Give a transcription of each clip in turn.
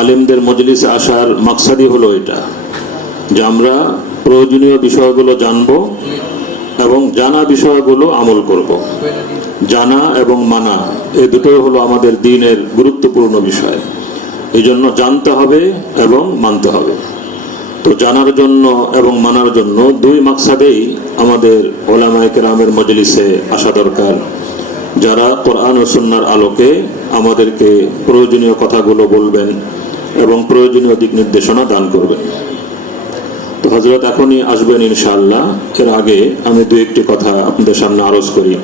আলেমদের মজলিসে আসার মাকসাদি হলো এটা, যে আমরা প্রয়োজনীয় বিষয়গুলো জানব এবং জানা বিষয়গুলো আমল করব। জানা এবং মানা এই দুটোই হলো আমাদের দিনের গুরুত্বপূর্ণ বিষয়। এই জন্য জানতে হবে এবং মানতে হবে। তো জানার জন্য এবং মানার জন্য দুই মাকসাদেই আমাদের ওলামায় কেরামের মজলিসে আসা দরকার। যারা কোরআন ও সুন্নার আলোকে আমাদেরকে প্রয়োজনীয় কথাগুলো বলবেন এবং প্রয়োজনীয় দিক নির্দেশনা দান করবেন। তো হজরত এখনই আসবেন ইনশাআল্লাহ। এর আগে আমি দু একটি কথা আপনাদের সামনে আরজ করি।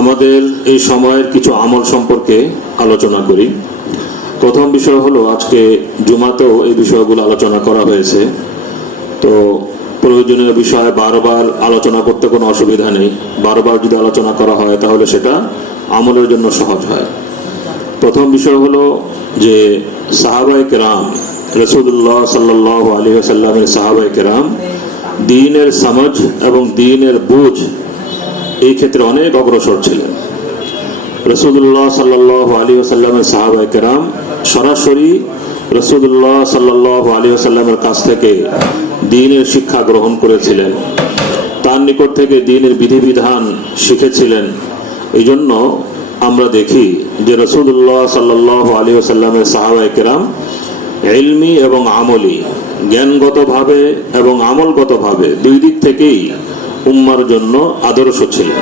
আমাদের এই সময়ের কিছু আমল সম্পর্কে আলোচনা করি। প্রথম বিষয় হলো, আজকে জুমাতেও এই বিষয়গুলো আলোচনা করা হয়েছে। তো প্রয়োজনীয় বিষয়ে বারবার আলোচনা করতে কোনো অসুবিধা নেই। বারবার যদি আলোচনা করা হয়, তাহলে সেটা আমলের জন্য সহজ হয়। প্রথম বিষয় হলো যে সাহাবাই কেরাম রসুল্লাহ সাল্লাহ আলী সাল্লামের সাহাবাই কেরাম, দিনের সমাজ এবং দিনের বুঝ এই ক্ষেত্রে অনেক অগ্রসর ছিলেন। রসুল্লাহ সাল্লাহ আলী সাল্লামের সাহাবাই কেরাম সরাসরি রসুল্লাহ সাল্লাহ আলী সাল্লামের কাছ থেকে দিনের শিক্ষা গ্রহণ করেছিলেন। তার নিকট থেকে দিনের বিধিবিধান শিখেছিলেন। এই জন্য আমরা দেখি যে রসুল্লাহ সাল্লাহ আলী সাল্লামের সাহাবাই কেরাম এলমি এবং আমলি, জ্ঞানগতভাবে এবং আমলগতভাবে দুই দিক থেকেই উম্মার জন্য আদর্শ ছিলেন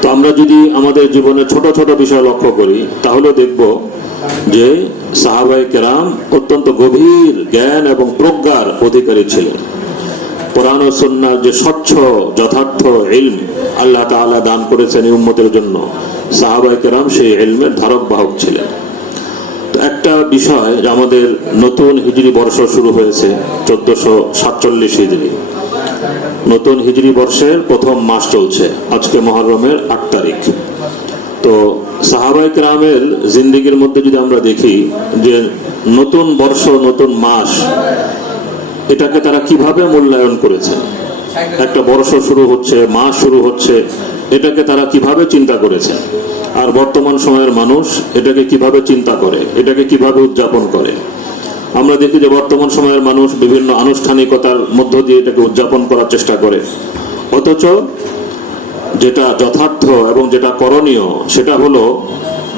তো আমরা যদি আমাদের জীবনে ছোট ছোট বিষয় লক্ষ্য করি, তাহলে দেখব যে সাহাবাই কেরাম অত্যন্ত গভীর জ্ঞান এবং প্রজ্ঞার অধিকারী ছিলেন। কোরআন ও সুন্নার যে স্বচ্ছ, যথার্থ ইলম আল্লাহ তাআলা দান করেছেন এই উম্মতের জন্য। সাহাবাই কেরাম সেই ইলমের ধারক বাহক ছিলেন একটা বিষয় যে আমাদের নতুন হিজরি বর্ষ শুরু হয়েছে, চোদ্দশো সাতচল্লিশ হিজরি। নতুন হিজরি বর্ষের প্রথম মাস চলছে, আজকে মহরমের আট তারিখ। তো সাহাবাই রামের জিন্দিগির মধ্যে যদি আমরা দেখি যে নতুন বর্ষ, নতুন মাস এটাকে তারা কীভাবে মূল্যায়ন করেছে? একটা বর্ষ শুরু হচ্ছে, মাস শুরু হচ্ছে, এটাকে তারা কীভাবে চিন্তা করেছে? আর বর্তমান সময়ের মানুষ এটাকে কীভাবে চিন্তা করে? এটাকে কীভাবে উদযাপন করে? আমরা দেখি যে বর্তমান সময়ের মানুষ বিভিন্ন আনুষ্ঠানিকতার মধ্য দিয়ে এটাকে উদযাপন করার চেষ্টা করে। অথচ যেটা যথার্থ এবং যেটা করণীয়, সেটা হলো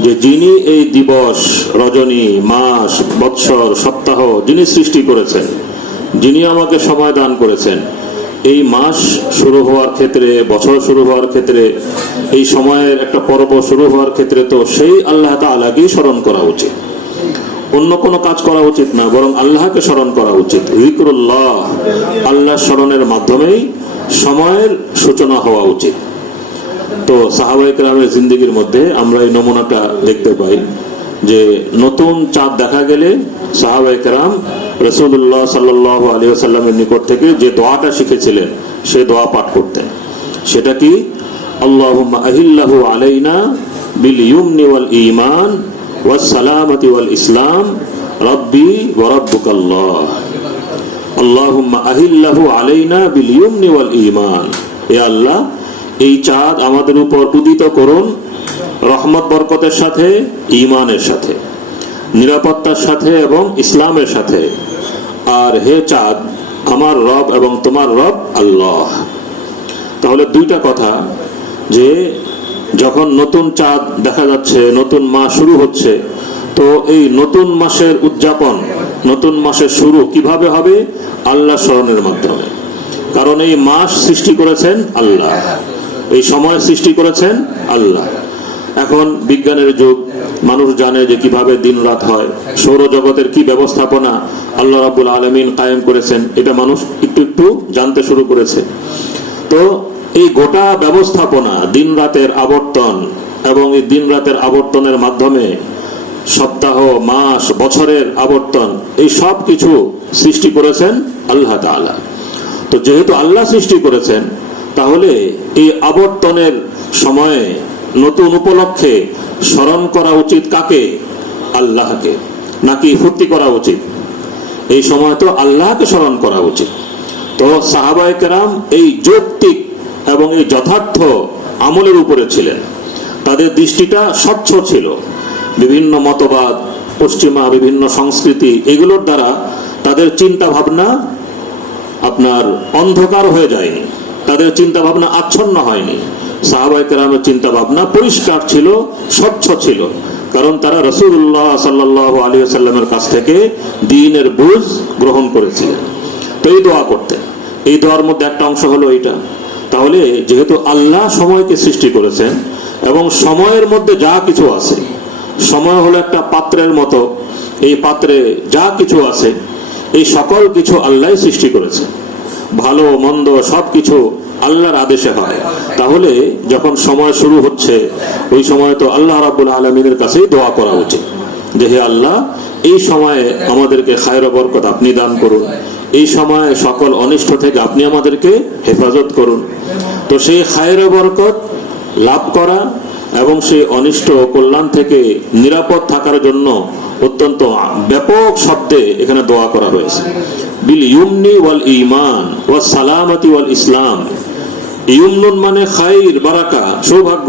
যে যিনি এই দিবস, রজনী, মাস, বৎসর, সপ্তাহ, যিনি সৃষ্টি করেছেন যিনি আমাকে সময় দান করেছেন। এই মাস শুরু হওয়ার ক্ষেত্রে, বছর শুরু হওয়ার ক্ষেত্রে, এই সময়ের একটা পর্ব শুরু হওয়ার ক্ষেত্রে তো সেই আল্লাহ তালাকেই স্মরণ করা উচিত। অন্য কোনো কাজ করা উচিত না, বরং আল্লাহকে স্মরণ করা উচিত। জিক্রুল্লাহ আল্লাহ স্মরণের মাধ্যমেই সময়ের সূচনা হওয়া উচিত। তো সাহাবাই কেরামের জিন্দিগির মধ্যে আমরা এই নমুনাটা দেখতে পাই যে নতুন চাঁদ দেখা গেলে সাহাবাই কেরাম রসুল্লাহ সাল্লাহ আলী আসাল্লামের নিকট থেকে যে দোয়াটা শিখেছিলেন, সে দোয়া পাঠ করতেন। সেটা কি? আল্লাহ আলাইনা বিল ইউমনি ওয়াল ইমান সালামতি ওয়াল ইসলাম, রব্বি ওয়ারব্বুকাল্লাহ আল্লাহুম্মা আহিল্লাহু আলাইনা বিল ইউমনি ওয়াল ইমান এ আল্লাহ, এই চাঁদ আমাদের উপর উদিত করুন, রহমত, বরকতের সাথে ইমানের সাথে। নিরাপত্তার সাথে এবং ইসলামের সাথে। আর হে চাঁদ, আমার রব এবং তোমার রব আল্লাহ। তাহলে দুইটা কথা, যে যখন নতুন চাঁদ দেখা যাচ্ছে, নতুন মাস শুরু হচ্ছে, তো এই নতুন মাসের উদযাপন, নতুন মাসের শুরু কীভাবে হবে? আল্লাহ স্মরণের মাধ্যমে। কারণ এই মাস সৃষ্টি করেছেন আল্লাহ। এই সময় সৃষ্টি করেছেন আল্লাহ। এখন বিজ্ঞানের যুগ, মানুষ জানে যে কীভাবে দিন রাত হয়। সৌরজগতের কি ব্যবস্থাপনা আল্লাহ রাবুল আলমিন কায়েম করেছেন, এটা মানুষ একটু একটু জানতে শুরু করেছে। তো এই গোটা ব্যবস্থাপনা দিন রাতের আবর্তন এবং এই দিন রাতের আবর্তনের মাধ্যমে সপ্তাহ, মাস, বছরের আবর্তন, এই সব কিছু সৃষ্টি করেছেন আল্লাহ তাআলা। তো যেহেতু আল্লাহ সৃষ্টি করেছেন, তাহলে এই আবর্তনের সময়ে নতুন উপলক্ষে স্মরণ করা উচিত কাকে? আল্লাহকে। নাকি ফুর্তি করা উচিত? এই সময় তো আল্লাহকে স্মরণ করা উচিত। তো সাহাবাই কেরাম এই যৌক্তিক এবং এই যথার্থ আমলের উপরে ছিলেন। তাদের দৃষ্টিটা স্বচ্ছ ছিল। বিভিন্ন মতবাদ, পশ্চিমা, বিভিন্ন সংস্কৃতি, এগুলোর দ্বারা তাদের চিন্তা ভাবনা আপনার অন্ধকার হয়ে যায়নি। তাদের চিন্তা ভাবনা আচ্ছন্ন হয়নি। চিন্তা ভাবনা পরিষ্কার ছিল, স্বচ্ছ ছিল। কারণ তারা রসুল্লাহ সাল্লাহ আলী সাল্লামের কাছ থেকে দিনের বুঝ গ্রহণ তো এই দোয়া এই দোয়ার মধ্যে একটা অংশ হলো এইটা। তাহলে যেহেতু আল্লাহ সময়কে সৃষ্টি করেছেন এবং সময়ের মধ্যে যা কিছু আছে, সময় হলো একটা পাত্রের মতো, এই পাত্রে যা কিছু আছে, এই সকল কিছু আল্লাহ সৃষ্টি করেছে ভালো, মন্দ সব কিছু আল্লাহর আদেশে হয়। তাহলে যখন সময় শুরু হচ্ছে ওই সময় তো আল্লাহ রাবুল আলমিনের কাছেই দোয়া করা উচিত যে, হে আল্লাহ, এই সময়ে আমাদেরকে খায়র বরকত আপনি দান করুন। এই সময়ে সকল অনিষ্ট থেকে আপনি আমাদেরকে হেফাজত করুন। তো সেই খায়র বরকত লাভ করা এবং সেই অনিষ্ট কল্যাণ থেকে নিরাপদ থাকার জন্য অত্যন্ত ব্যাপক শব্দে এখানে দোয়া করা হয়েছে। বিল ইউমনি ওয়াল ইমান ওয়াল সালামতি ওয়াল ইসলাম। ইউমনুন মানে খাইর, বারাকা, সৌভাগ্য।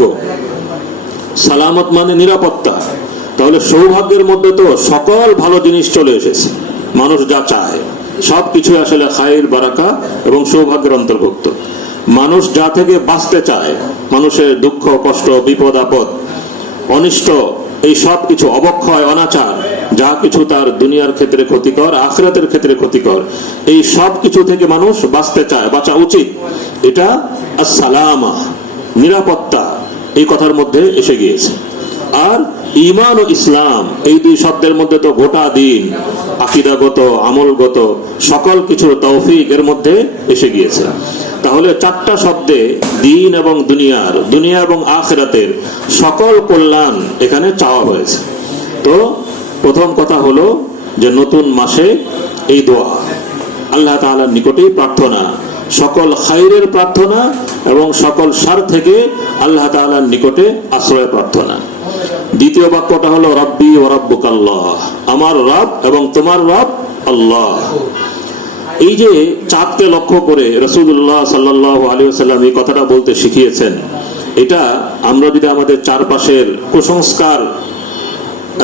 সালামত মানে নিরাপত্তা। তাহলে সৌভাগ্যের মধ্যে তো সকল ভালো জিনিস চলে এসেছে। মানুষ যা চায়, সব কিছু আসলে খাইর, বারাকা এবং সৌভাগ্যের অন্তর্ভুক্ত। মানুষ যা থেকে বাঁচতে চায়, মানুষের দুঃখ, কষ্ট, বিপদ, আপদ, অনিষ্ট এই সব কিছু অবক্ষয়, অনাচার, যা কিছু তার দুনিয়ার ক্ষেত্রে ক্ষতিকর, আখরাতের ক্ষেত্রে ক্ষতিকর, এই সব কিছু থেকে মানুষ বাঁচতে চায়, বাঁচা উচিত। এটা সালামা নিরাপত্তা, এই কথার মধ্যে এসে গিয়েছে। আর ইমান ও ইসলাম, এই দুই শব্দের মধ্যে তো গোটা দিন, আকিদাগত, আমলগত, সকল কিছুর তৌফিক এর মধ্যে এসে গিয়েছে। তাহলে চারটা শব্দে দিন এবং দুনিয়ার, দুনিয়া এবং আখেরাতের সকল কল্যাণ এখানে চাওয়া হয়েছে। তো প্রথম কথা হলো যে নতুন মাসে এই দোয়া। আল্লাহ তাআলার নিকটেই প্রার্থনা, সকল খাইরের প্রার্থনা এবং সকল সার থেকে আল্লাহ তাআলার নিকটে আশ্রয় প্রার্থনা। দ্বিতীয় বাক্যটা হলো, রব্বি ও রব্বুকাল্লাহ, আমার রব এবং তোমার রব আল্লাহ। এই যে চাঁদকে লক্ষ্য করে রসুল্লাহ সাল্লাহ আলী সাল্লাম এই কথাটা বলতে শিখিয়েছেন, এটা আমরা যদি আমাদের চারপাশের কুসংস্কার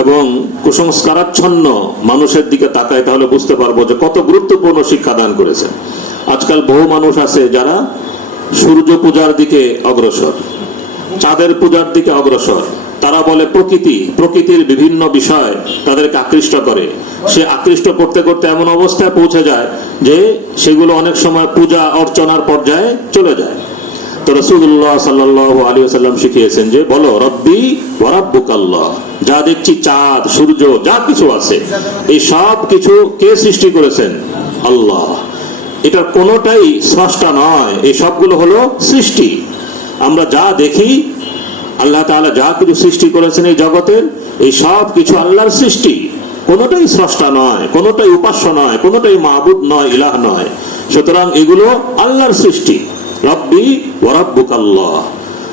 এবং কুসংস্কারাচ্ছন্ন মানুষের দিকে তাকাই, তাহলে বুঝতে পারব যে কত গুরুত্বপূর্ণ শিক্ষা দান করেছেন। আজকাল বহু মানুষ আছে যারা সূর্য পূজার দিকে অগ্রসর, চাঁদের পূজার দিকে অগ্রসর তারা বলে প্রকৃতি, প্রকৃতির বিভিন্ন বিষয় তাদেরকে আকৃষ্ট করে। সে আকৃষ্ট করতে করতে এমন অবস্থায় পৌঁছে যায় যে সেগুলো অনেক সময় পূজা, অর্চনার পর্যায়ে চলে যায়। তো রসুল্লাহ সাল্লাহ আলী শিখিয়েছেন যে, বলো, রব্বি যা দেখছি, চাঁদ, সূর্য, যা কিছু আছে, এই সব কিছু কে সৃষ্টি করেছেন? আল্লাহ। এটার কোনোটাই স্রষ্টা নয়, এই সবগুলো হলো সৃষ্টি। আমরা যা দেখি আল্লাহ তাআলা যা কিছু সৃষ্টি করেছেন এই জগতের, এই সব কিছু আল্লাহর সৃষ্টি। কোনোটাই স্রষ্টা নয়, কোনোটাই উপাস্য নয়, কোনোটাই মাহবুদ নয়, ইলাহ নয়। সুতরাং এগুলো আল্লাহর সৃষ্টি। রব্বি ওরাব্বুক আল্লাহ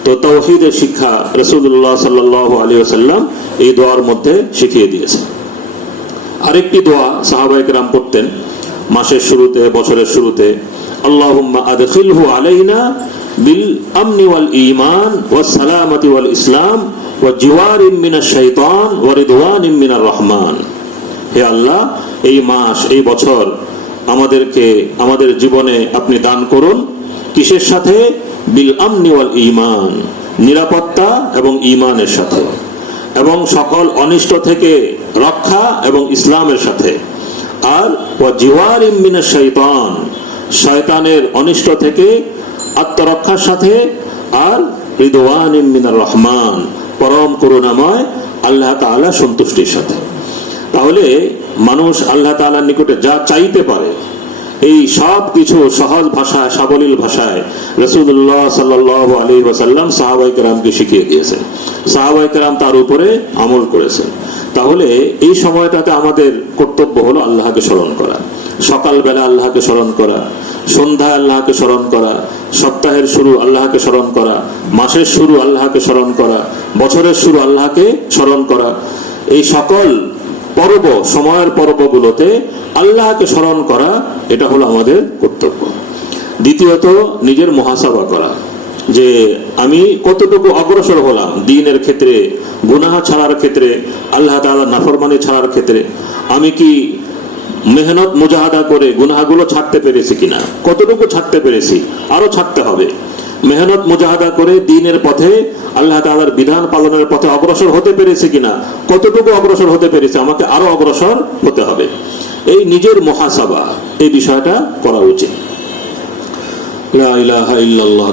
তো তৌহিদের শিক্ষা রসুল্লাহ সাল্লাহ আলী সাল্লাম এই দোয়ার মধ্যে শিখিয়ে দিয়েছে। আরেকটি দোয়া সাহাবাহিক রাম করতেন মাসের শুরুতে, বছরের শুরুতে, আল্লাহুম্মা আদখিলহু আলাইনা আমাদের জীবনে আপনি দান করুন। কিসের সাথে? বিল আমনি ওয়াল ঈমান, নিরাপত্তা এবং ইমানের সাথে। এবং সকল অনিষ্ট থেকে রক্ষা এবং ইসলামের সাথে। আর ও জিওয়ার ইমিনা শৈতান শয়তানের অনিষ্ট থেকে আত্মরক্ষার সাথে আর রিদওয়ান মিনার রহমান, পরম করুণাময় আল্লাহ তাআলা সন্তুষ্টির সাথে। তাহলে মানুষ আল্লাহ তাআলার নিকটে যা চাইতে পারে এই সব কিছু সহজ ভাষায়, সাবলীল ভাষায় রসুল্লাহ সাল্লাহ আলী ওয়াসাল্লাম সাহাবাই কেরামকে শিখিয়ে দিয়েছেন। সাহাবাই কেরাম তার উপরে আমল করেছেন। তাহলে এই সময়টাতে আমাদের কর্তব্য হলো আল্লাহকে স্মরণ করা। সকালবেলা আল্লাহকে স্মরণ করা, সন্ধ্যায় আল্লাহকে স্মরণ করা, সপ্তাহের শুরু আল্লাহকে স্মরণ করা, মাসের শুরু আল্লাহকে স্মরণ করা, বছরের শুরু আল্লাহকে স্মরণ করা। এই সকল পর্ব, সময়ের পর্বগুলোতে আল্লাহকে স্মরণ করা, এটা হলো আমাদের কর্তব্য। দ্বিতীয়ত, নিজের মহাসাবা করা, যে আমি কতটুকু অগ্রসর হলাম দিনের ক্ষেত্রে, গুনাহা ছাড়ার ক্ষেত্রে, আল্লাহ তাআলা নাফরমানি ছাড়ার ক্ষেত্রে, আমি কি মেহনত মুজাহাদা করে গুনাহাগুলো ছাড়তে পেরেছি কিনা? কতটুকু ছাড়তে পেরেছি? আরও ছাড়তে হবে। মেহনত মুজাহাদা করে দিনের পথে আল্লাহ তাআলার বিধান পালনের পথে অগ্রসর হতে পেরেছি কিনা, কতটুকু অগ্রসর হতে পেরেছি, আমাকে আরও অগ্রসর হতে হবে। এই নিজের মহাসাবা, এই বিষয়টা করা উচিত।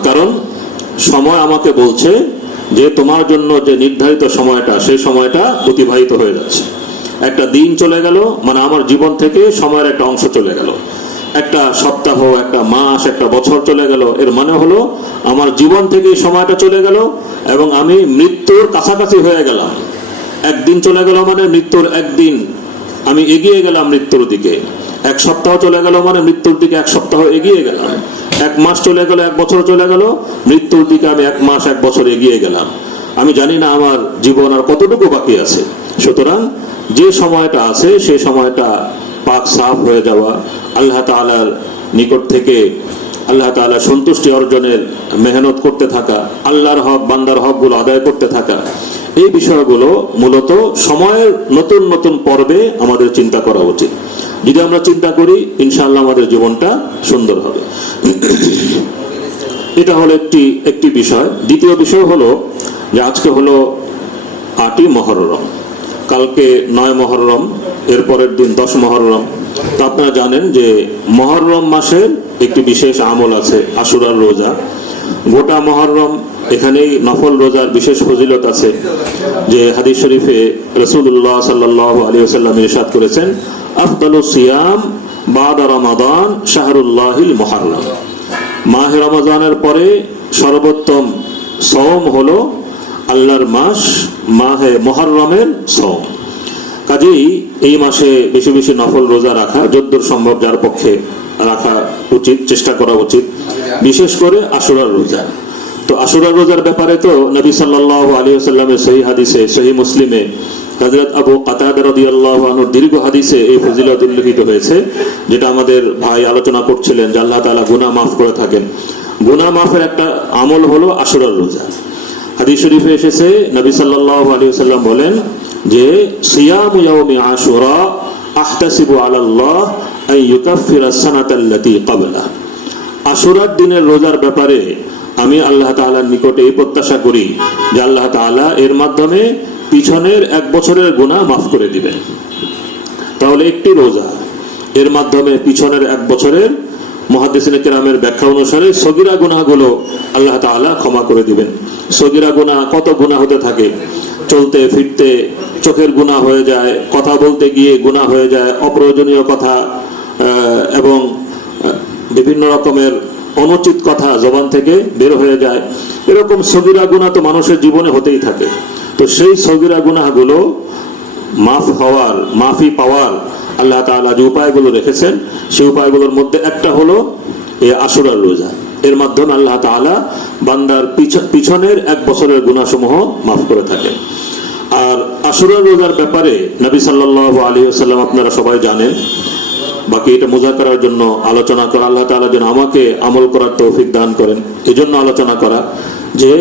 কারণ সময় আমাকে বলছে যে তোমার জন্য যে নির্ধারিত সময়টা সেই সময়টা অতিবাহিত হয়ে যাচ্ছে। একটা দিন চলে গেল মানে আমার জীবন থেকে সময়ের একটা অংশ চলে গেল। একটা সপ্তাহ, একটা মাস, একটা বছর চলে গেল। এর মানে হলো, আমার জীবন থেকে সময়টা চলে গেল এবং আমি মৃত্যুর কাছাকাছি হয়ে গেলাম। একদিন চলে গেল মানে মৃত্যুর একদিন। আমি এগিয়ে গেলাম মৃত্যুর দিকে। এক সপ্তাহ চলে গেল মানে মৃত্যুর দিকে এক সপ্তাহ এগিয়ে গেলাম। এক মাস চলে গেল, এক বছর চলে গেল, মৃত্যুর দিকে আমি এক মাস, এক বছর এগিয়ে গেলাম। আমি জানি না আমার জীবন আর কতটুকু বাকি আছে। সুতরাং যে সময়টা আছে সেই সময়টা পাক সাফ হয়ে যাওয়া আল্লাহ তাআলার নিকট থেকে, আল্লাহ তাআলা সন্তুষ্টি অর্জনের মেহনত করতে থাকা, আল্লাহর হক, বান্দার হকগুলো আদায় করতে থাকা, এই বিষয়গুলো মূলত সময়ের নতুন নতুন পর্বে আমাদের চিন্তা করা উচিত। যদি আমরা চিন্তা করি, ইনশাআল্লাহ আমাদের জীবনটা সুন্দর হবে। এটা হলো একটি একটি বিষয়। দ্বিতীয় বিষয় হলো যে আজকে হলো আটই মহররম। কালকে নয় মহররম এর পরের দিন দশ মহররম তো আপনারা জানেন যে মহররম মাসের একটি বিশেষ আমল আছে, আশুরার রোজা। গোটা মহররম এখানেই নফল রোজার বিশেষ ফজিলত আছে, যে হাদিস শরীফে রসুল্লাহ সাল্লাহ আলী সাল্লাম ইরশাদ করেছেন, আফদালু সিয়াম বাদা রমাদান শাহরুল্লাহিল মহাররম মাহে রমজানের পরে সর্বোত্তম সওম হলো আল্লাহর মাস, মাহে মহররমের সওম কাজেই এই মাসে বেশি বেশি নফল রোজা রাখা, যদ্দূর সম্ভব যার পক্ষে রাখা উচিত, চেষ্টা করা উচিত, বিশেষ করে আশুরার রোজা। তো আশুরার রোজার ব্যাপারে তো নবী সাল্লাহ আলী সাল্লামের সহি হাদিসে, সহি মুসলিমে হজরত আবু কাতাদা দীর্ঘ হাদিসে এই ফজিলত উল্লেখিত হয়েছে, যেটা আমাদের ভাই আলোচনা করছিলেন যে আল্লাহ তাআলা গুনাহ মাফ করে থাকেন। গুনাহ মাফের একটা আমল হলো আশুরার রোজা। হাদিস শরীফে এসেছে, নবী সাল্লাল্লাহু আলাইহি সাল্লাম বলেন যে, সিয়ামু ইয়াউমি আশুরা আহতাসিবু আলাল্লাহ আন ইউকাফফিরা সানাতা আল্লাতী ক্বাবলা আশুরার দিনের রোজার ব্যাপারে আমি আল্লাহ তাআলার নিকটে এই প্রত্যাশা করি যে আল্লাহ তাআলা এর মাধ্যমে পিছনের এক বছরের গুনাহ মাফ করে দিবেন। তাহলে একটি রোজা এর মাধ্যমে পিছনের এক বছরের মহাদিসিন কেরামের ব্যাখ্যা অনুসারে সগিরা গুনাহগুলো আল্লাহ তাআলা ক্ষমা করে দিবেন। সগিরা গুনাহ কত গুনাহ হতে থাকে? চলতে, ফিরতে, চোখের গুনাহ হয়ে যায়, কথা বলতে গিয়ে গুনাহ হয়ে যায়, অপ্রয়োজনীয় কথা এবং বিভিন্ন রকমের অনুচিত কথা জবান থেকে বের হয়ে যায়। এরকম সগিরা গুনাহ তো মানুষের জীবনে হতেই থাকে। তো সেই সগিরা গুনাহগুলো মাফ হওয়ার, মাফি পাওয়ার আল্লাহ তাআলা যে উপায়গুলো রেখেছেন, সেই উপায়গুলোর মধ্যে একটা হলো এই আশুরার রোজা। এর মাধ্যমে আল্লাহ তাআলা বান্দার পিছনের এক বছরের গুনাহসমূহ মাফ করে থাকেন। আর আশুরার রোজার ব্যাপারে নবী সাল্লাল্লাহু আলাইহি ওয়াসাল্লাম আপনারা সবাই জানেন, বাকি এটা মোজা করার জন্য আলোচনা করা, আল্লাহ তাআলা যেন আমাকে আমল করার তৌফিক দান করেন। এজন্য আলোচনা করা যে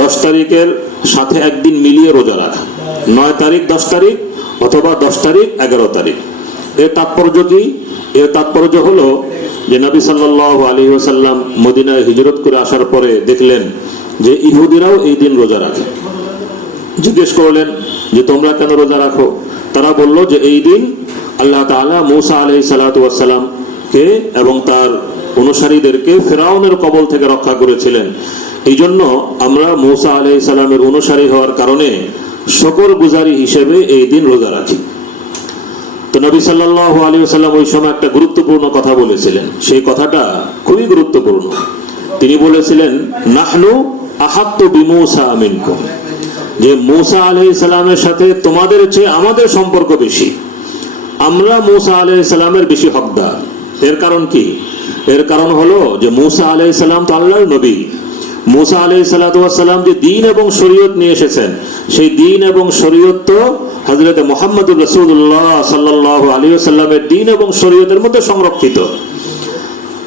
দশ তারিখের সাথে একদিন মিলিয়ে রোজা রাখা। নয় তারিখ, দশ তারিখ অথবা দশ তারিখ, এগারো তারিখ। এর তাৎপর্য কি? এর তাৎপর্য হলো যে নবী সাল্লাল্লাহু আলাইহি ওয়াসাল্লাম মদিনায় হিজরত করে আসার পরে দেখলেন যে ইহুদিরাও এই দিন রোজা রাখে। জিজ্ঞেস করলেন যে তোমরা কেন রোজা রাখো? তারা বলল যে এই দিন আল্লাহ তাআলা মৌসা আলাইহিস সালাতু কে এবং তার অনুসারীদেরকে ফেরাউনের কবল থেকে রক্ষা করেছিলেন। এই জন্য আমরা মৌসা আলাইহিস সালামের অনুসারী হওয়ার কারণে শকর গুজারি হিসেবে এই দিন রোজা রাখি। তো নবী সাল্লাল্লাহু আলাইহি ওয়াসাল্লাম ওই সময় একটা গুরুত্বপূর্ণ কথা বলেছিলেন। সেই কথাটা খুবই গুরুত্বপূর্ণ। তিনি বলেছিলেন, নাহনু আহাত্তু যে সালামের সাথে তোমাদের চেয়ে আমাদের সম্পর্ক বেশি। আমরা মূসা সালামের বেশি হকদার। এর কারণ কি? এর কারণ হলো যে মূসা সালাম তো আল্লাহর নবী। মূসা আলাইহিস সালাম যে দিন এবং শরীয়ত নিয়ে এসেছেন, সেই দিন এবং শরীয়ত তো হযরত মুহাম্মদুর রাসূলুল্লাহ সাল্লাল্লাহু আলাইহি ওয়াসাল্লামের দিন এবং শরীয়তের মধ্যে সংরক্ষিত।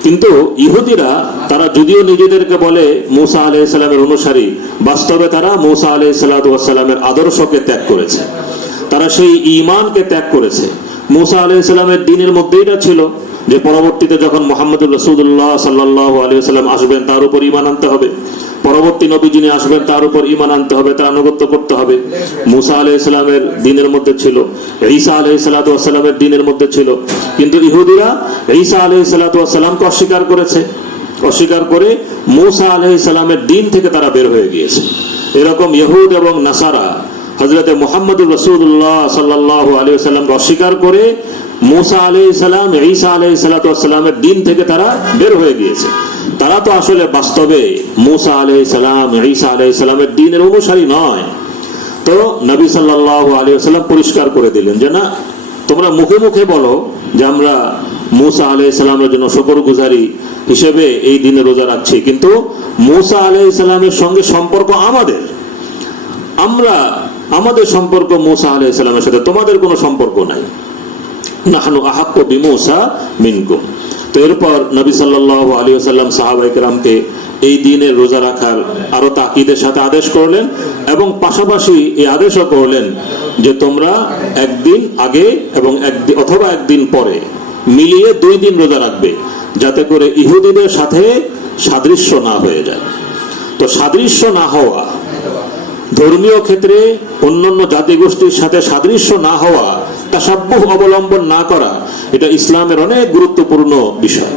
কিন্তু ইহুদিরা, তারা যদিও নিজেদেরকে বলে মুসা আলহ ইসলামের অনুসারী, বাস্তবে তারা মুসা আলহ সাল্লামের আদর্শকে ত্যাগ করেছে। তারা সেই ইমানকে ত্যাগ করেছে। মুসা আলহ ইসলামের দিনের মধ্যেইটা ছিল। যে পরবর্তীতে যখন মোহাম্মদুর রসুল্লাহ সাল্লাহ আলিয়া সাল্লাম আসবেন, তার উপর ইমান আনতে হবে। পরবর্তী নবী যিনি আসবেন, তার উপর ইমান আনতে হবে, তার আনুগত্য করতে হবে। মুসা আলহ ইসলামের দিনের মধ্যে ছিল, ঈসা আলহ সাল্লামের দিনের মধ্যে ছিল। কিন্তু ইহুদিরা ঈসা আলহ সাল্লামকে অস্বীকার করেছে। অস্বীকার করে মুসা আলহ ইসলামের দিন থেকে তারা বের হয়ে গিয়েছে। এরকম ইহুদ এবং নাসারা হজরতে মোহাম্মদুর রসুল্লাহ সাল্লাহ আলী সাল্লামকে অস্বীকার করে মুসা আলি সাল্লাম ঈসা আলি সাল্লামের দিন থেকে তারা বের হয়ে গিয়েছে। তারা তো আসলে বাস্তবে মুসা আলি সাল্লাম ঈসা আলি সাল্লামের দিনের অনুসারী নয়। তো নবী সাল্লাহ আলী সাল্লাম পরিষ্কার করে দিলেন যে, না, তোমরা মুখে মুখে বলো যে আমরা মুসা আলি সাল্লামের জন্য শকর গুজারি হিসেবে এই দিনে রোজা রাখছি। কিন্তু মুসা আলি সাল্লামের সঙ্গে সম্পর্ক আমাদের। আমরা, আমাদের সম্পর্ক মুসা আলাই সাল্লামের সাথে, তোমাদের কোনো সম্পর্ক নাই। বিমুসা মিনকুম। তো এরপর নবী সাল্লাহ আলী সাল্লাম সাহাবাইকরামকে এই দিনের রোজা রাখার আরও তাকিদের সাথে আদেশ করলেন এবং পাশাপাশি এই আদেশও করলেন যে তোমরা একদিন আগে এবং অথবা একদিন পরে মিলিয়ে দুই দিন রোজা রাখবে যাতে করে ইহুদিদের সাথে সাদৃশ্য না হয়ে যায়। তো সাদৃশ্য না হওয়া, ধর্মীয় ক্ষেত্রে অন্যান্য জাতিগোষ্ঠীর সাথে সাদৃশ্য না হওয়া তা অবলম্বন না করা, এটা ইসলামের অনেক গুরুত্বপূর্ণ বিষয়।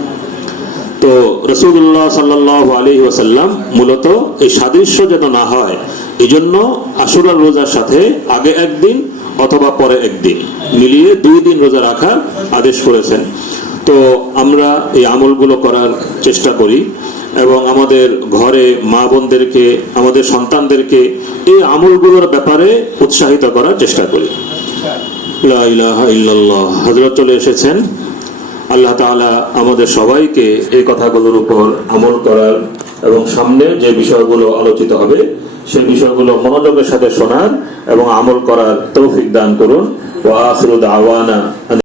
তো রসুল্লাহ সাল্লাহ আলী ওয়াসাল্লাম মূলত এই সাদৃশ্য যেন না হয় এই জন্য আশুরার রোজার সাথে আগে একদিন অথবা পরে একদিন মিলিয়ে দুই দিন রোজা রাখার আদেশ করেছেন। তো আমরা এই আমলগুলো করার চেষ্টা করি এবং আমাদের ঘরে মা বোনদেরকে আমাদের সন্তানদেরকে এই আমলগুলোর ব্যাপারে উৎসাহিত করার চেষ্টা করি। হযরত চলে এসেছেন। আল্লাহ তালা আমাদের সবাইকে এই কথাগুলোর উপর আমল করার এবং সামনে যে বিষয়গুলো আলোচিত হবে, সেই বিষয়গুলো মনোযোগের সাথে শোনার এবং আমল করার তৌফিক দান করুন। ওয়া আখিরু দাওয়ানা